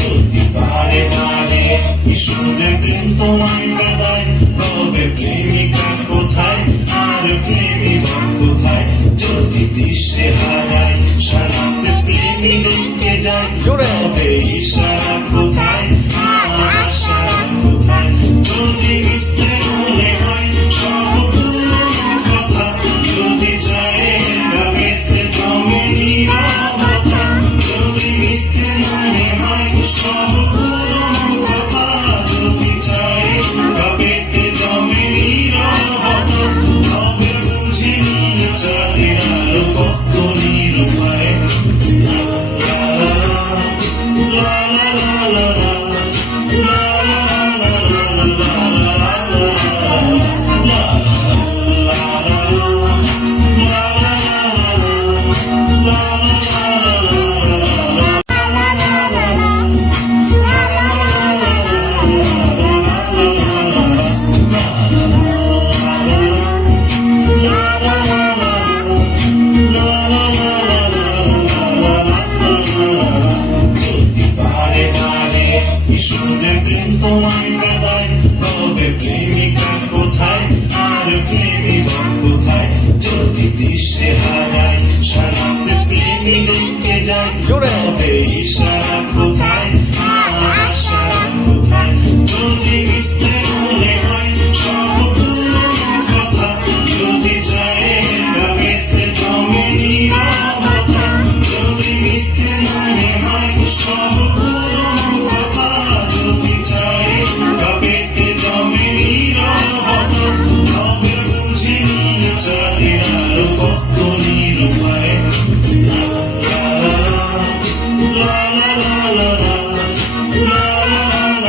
যদি বারে বারে কিশোরে প্রেম তোমায় কাঁদায়, তবে প্রেমিকা কোথায় আর প্রেমিকা কোথায়? যদি দিশে হারায় সারাতে প্রেমী ডুবে যায়, তবে ইশারা কোথায় আর আশারা কোথায়? যদি মিথ্যে মনে হয় সব পুরনো কথা, যদি চায় গাবেতে জমে নীরবতা, যদি মিথ্যে মনে হয় সব পুরনো কথা, যদি চায় গাবেতে জমে নীরবতা, তবে বুঝে নিন চাঁদের আলো কত নিরুপায়। লা লা লা লা লা লা লা লা লা লা কিশোরে প্রেম তোমায় কাঁদায়, তবে প্রেমিকা কোথায় আর প্রেমিকা কোথায়? যদি দিশে হারায় সারাতে প্রেমী ডুবে যায়, তবে ইশারা কোথায় আর আশারা কোথায়? যদি মিথ্যে মনে হয় সব পুরনো কথা, যদি চায় গাবেতে জমে নীরবতা, যদি মিথ্যে মনে হয় সব পুরনো কথা, যদি চায় গাবেতে জমে নীরবতা, তবে বুঝে নিন চাঁদের আলো কত নিরুপায়। লা লা লা লা লা লা লা লা লা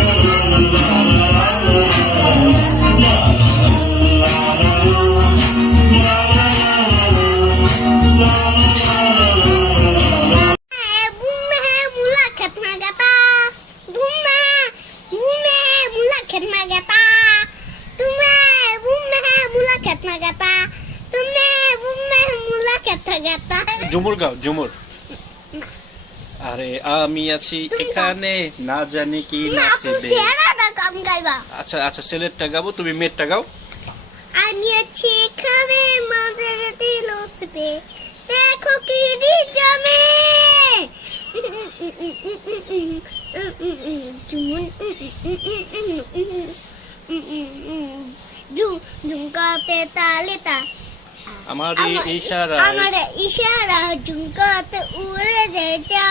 ঝুমুর গাও, ঝুমুর। আরে আমি আছি এখানে, না জানি কি নাচবে। আচ্ছা আচ্ছা, ছেলেরটা গাবো, তুমি মেয়েরটা গাও। আমি আছি এখানে, মাদের দিল ছুপে, দেখো কি জমে। ঝুমকাতে তালে তা আমার ইশারা, আমার ইশারা ঝুমকাতে উড়ে যায় যা।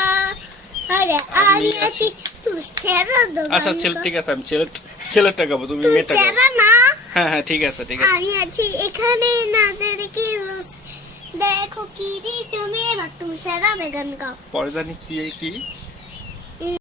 আরে আমি আছি তুই সেরা দোকান। আচ্ছা ঠিক আছে, আমি ছেলেরটা গাবো, তুমি মেয়েরটা গাও। সেরা না, হ্যাঁ হ্যাঁ ঠিক আছে ঠিক আছে। আমি আছি এখানে, নাদের কি দেখো কি জমে। তুমি সেরা গান গাও। পরে জানি কি